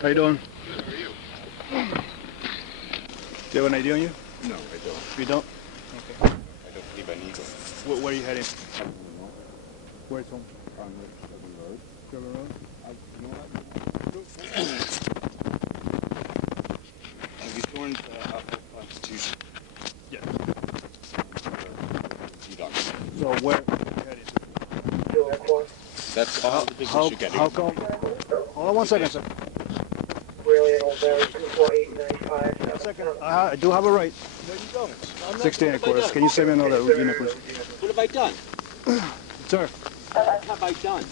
How you doing? Good, how are you? Do you have an ID on you? No, I don't. You don't? I don't believe I need one. Where are you heading? Where's home? On Southern Road. Southern Road? You know what? Have you joined the uphold Constitution? Yes. You don't. So where are you heading to? That's all the business you're getting. How come? Hold on one second, sir. One second. I do have a right. Where are you going? 16 of course. Can you send me another unit, please? What have I done? Sir, What have I done?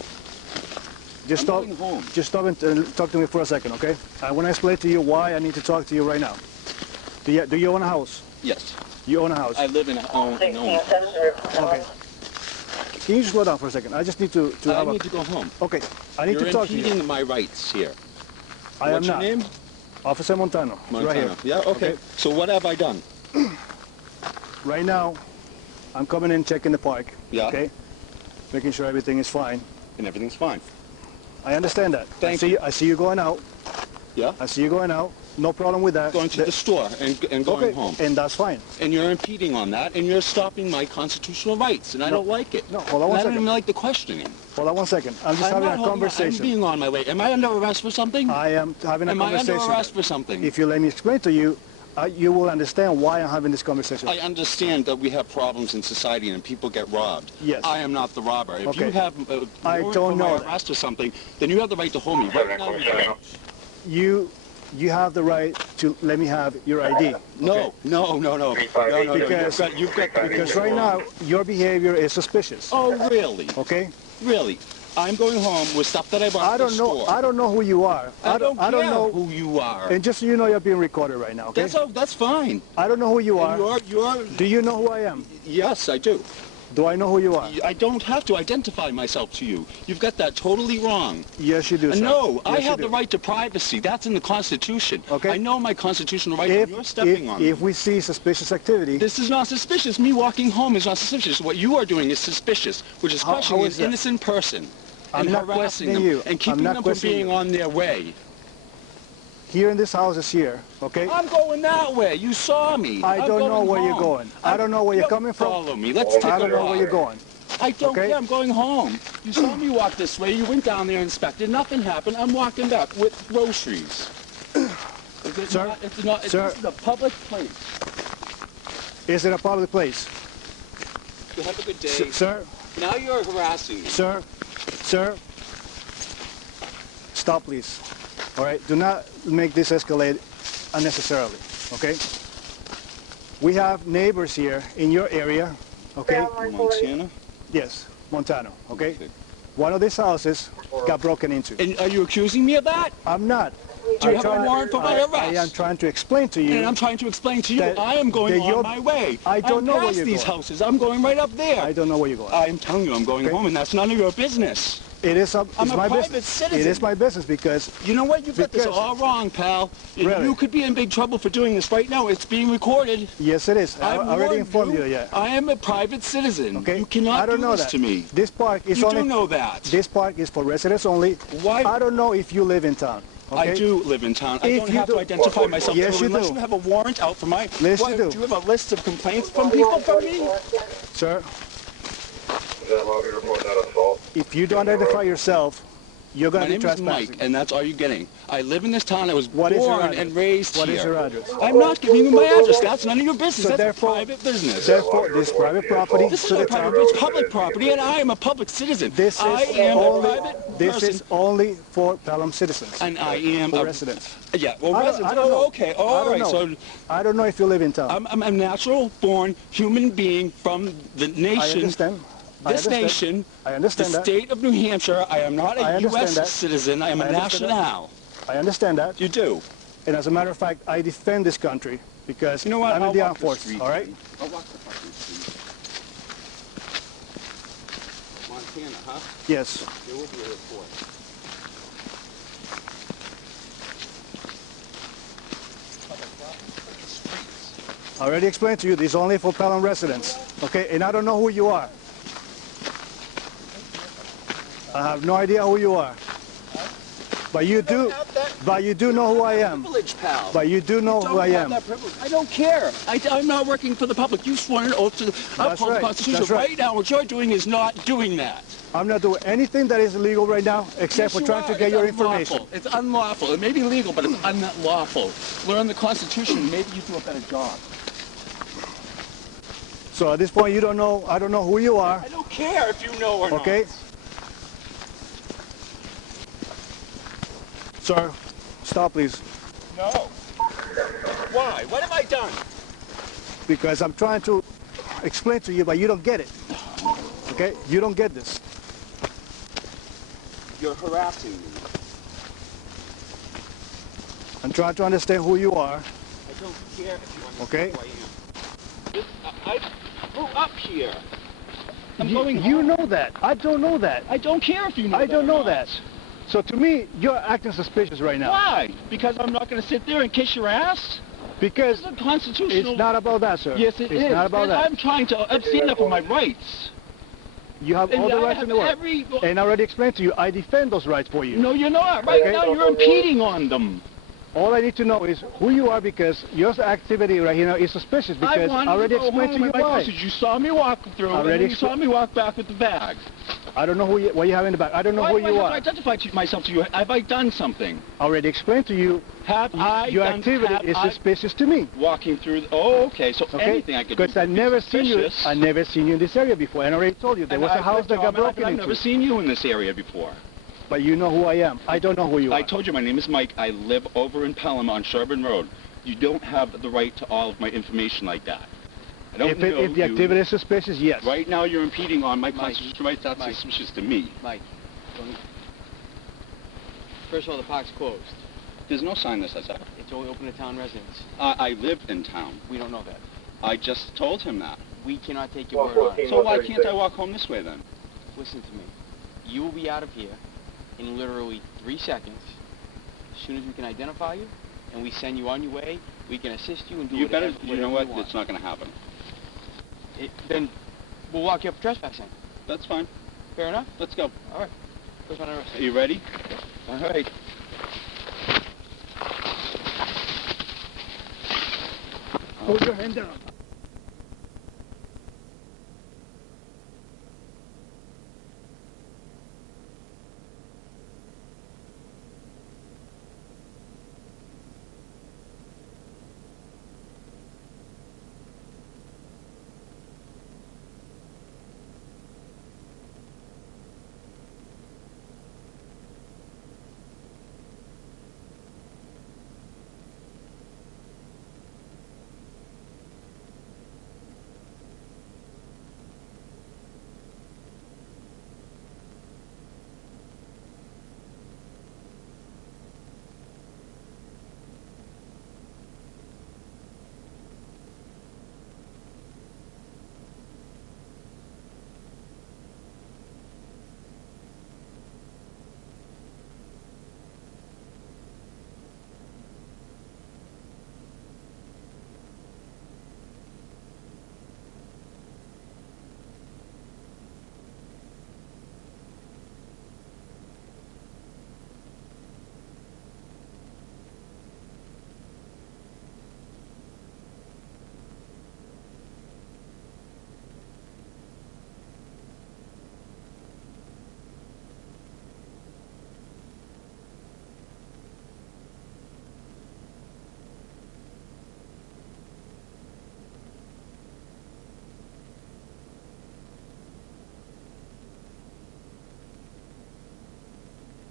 just I'm stop. going home. Just stop and talk to me for a second, okay? I want to explain to you why I need to talk to you right now. Do you own a house? Yes. You own a house? I live in a home. Okay. Can you just slow down for a second? I just need to I have need to go home. Okay. I need You're to talk to you. impeding my rights here. I am What's your not. name? Officer Montano. Right here. Yeah, okay. So what have I done? Right now, I'm coming in checking the park. Yeah. Okay. Making sure everything is fine. And everything's fine. I understand that. Thank you. I see you going out. Yeah? I see you going out. No problem with that. Going to the store and going home. And that's fine. And you're impeding on that, and you're stopping my constitutional rights, and I don't like it. No, hold on one I don't second. even like the questioning. Hold on one second. I'm just having a conversation. I'm being on my way. Am I under arrest for something? I am having a conversation. Am I under arrest for something? If you let me explain to you, you will understand why I'm having this conversation. I understand that we have problems in society and people get robbed. Yes. I am not the robber. If Okay. you have I warrant don't for know my that. arrest or something, then you have the right to hold me. Right now, You have the right to let me have your ID. No, no. Because right now, your behavior is suspicious. Oh, really? Okay? Really? I'm going home with stuff that I bought at the store. I don't know who you are. I don't care know who you are. And just so you know, you're being recorded right now, okay? That's fine. I don't know who you are. You're... Do you know who I am? Yes, I do. Do I know who you are? I don't have to identify myself to you. You've got that totally wrong. Yes, you do, sir. No, yes, I have the right to privacy. That's in the Constitution. Okay. I know my constitutional right, and you're stepping on If me. we see suspicious activity... This is not suspicious. Me walking home is not suspicious. What you are doing is suspicious, which is questioning an innocent person. I'm not harassing questioning them you. and keeping them from being on their way. Here in this house is here, okay? I'm going that way. You saw me. I don't know where you're going. I don't know where you're coming from. Follow me. Let's take a walk. I don't know where you're going. I don't Okay. care. I'm going home. You saw me walk this way. You went down there and inspected. Nothing happened. I'm walking back with groceries. Sir, This is a public place. Is it a public place? You have a good day. Sir? Now you're harassing me. Sir? Stop, please. All right? Do not make this escalate unnecessarily, okay? We have neighbors here in your area, okay? Montana? Yes, Montano, okay? One of these houses got broken into. And are you accusing me of that? I'm not. Do you have a warrant for my arrest? I am trying to explain to you. And I'm trying to explain to you, that- I am going that on you're- my way. I don't know where past you're these going. houses. I'm going right up there. I don't know where you're going. I'm telling you, I'm going home, and that's none of your business. It is I'm a my private business. citizen. It is my business because You know what? You've got this Because- all wrong, pal. And Really? you could be in big trouble for doing this right now. It's being recorded. yes, it is. I already warned informed you. Yeah. I am a private citizen. Okay. You cannot I don't do know this that. to me. This park is You only. do know that. This park is for residents only. Why? I don't know if you live in town. Okay? I do live in town. I If don't you have do- to identify myself Yes, to you unless do. you have a warrant out for my... Yes, What, you do. Do you have a list of complaints from people from me? Sir, if you don't identify yourself, you're going My to be name is trespassing. Mike, and that's all you're getting. I live in this town. I was What is your born address? and raised What here. is your address? I'm not giving you my address. That's none of your business. So That's therefore- a private business. Therefore, this private property This is to the not private, town. it's public property, and I am a public citizen. This I is am a only. private This person, is only for Pelham citizens. and I am For a residents. Yeah, well, I don't- residents. I don't know. Oh, okay. I All don't right. know. So I don't know if you live in town. I'm a natural-born human being from the I nation. understand. I This understand. nation, I the understand that. state of New Hampshire. I am not I a understand U.S. that. citizen. I am I a understand that. national. I understand that. You do. And as a matter of fact, I defend this country because You know what? I'm in I'll the walk armed the forces, street. all right? I'll walk the fucking street. Montana, huh? Yes. There will be a report. I already explained to you, this is only for Pelham residents, okay? And I don't know who you are. I have no idea who you are. But you do. Have that But you do know who I am. Privilege, pal. But you do know who I am. I don't care. I'm not working for the public. You sworn an oath to uphold the Constitution. That's right. Right now, what you're doing is not doing that. I'm not doing anything that is illegal right now, except for trying to get your information. It's unlawful. It may be legal, but it's unlawful. Learn the Constitution. Maybe you do a better job. So at this point, you don't know. I don't know who you are. I don't care if you know or not. Okay. Sir, stop, please. No. Why? What have I done? Because I'm trying to explain to you, but you don't get it. Okay? You don't get this. You're harassing me. I'm trying to understand who you are. I don't care if you understand Okay. who I am. I grew up here. I'm going home. You know that. I don't know that. I don't care if you know I don't know or not. that. So to me, you're acting suspicious right now. Why? Because I'm not going to sit there and kiss your ass? Because It's a constitutional... it's not about that, sir. Yes, it is. It's not about And that. I'm trying to... I've seen enough of my rights. You have all the rights in the world. And I already explained to you, I defend those rights for you. No, you're not. Right Okay. now, you're impeding on them. All I need to know is who you are, because your activity right here is suspicious, because I already explained to you why. You saw me walk through, and then you saw me walk back with the bag. I don't know what you have in the back. I don't know who you Why are. have I identified myself to you? Have I done something? I already explained to you. Your activity is suspicious to me. Walking through. Oh, okay. So Okay? anything I could do. Because I never seen you. Suspicious. I never seen you in this area before, and I already told you there was a house that got broken I've into. never seen you in this area before. But you know who I am. I don't know who you are. I told you my name is Mike. I live over in Pelham on Sherburne Road. You don't have the right to all of my information like that. I don't If know the activity is suspicious, yes. Right now you're impeding on my constitutional rights. That's suspicious to me. Mike, first of all, the park's closed. There's no sign that says that. It's only open to town residents. I live in town. We don't know that. I just told him that. We cannot take your word on it. So why can't I walk home this way then? Listen to me. You will be out of here in literally 3 seconds. As soon as we can identify you and we send you on your way, we can assist you and do You better, whatever you know what? you want. It's not going to happen. Then we'll walk you up for trespassing. That's fine. Fair enough? Let's go. All right. Where's my arrest? Are you ready? All right. Hold your hand down.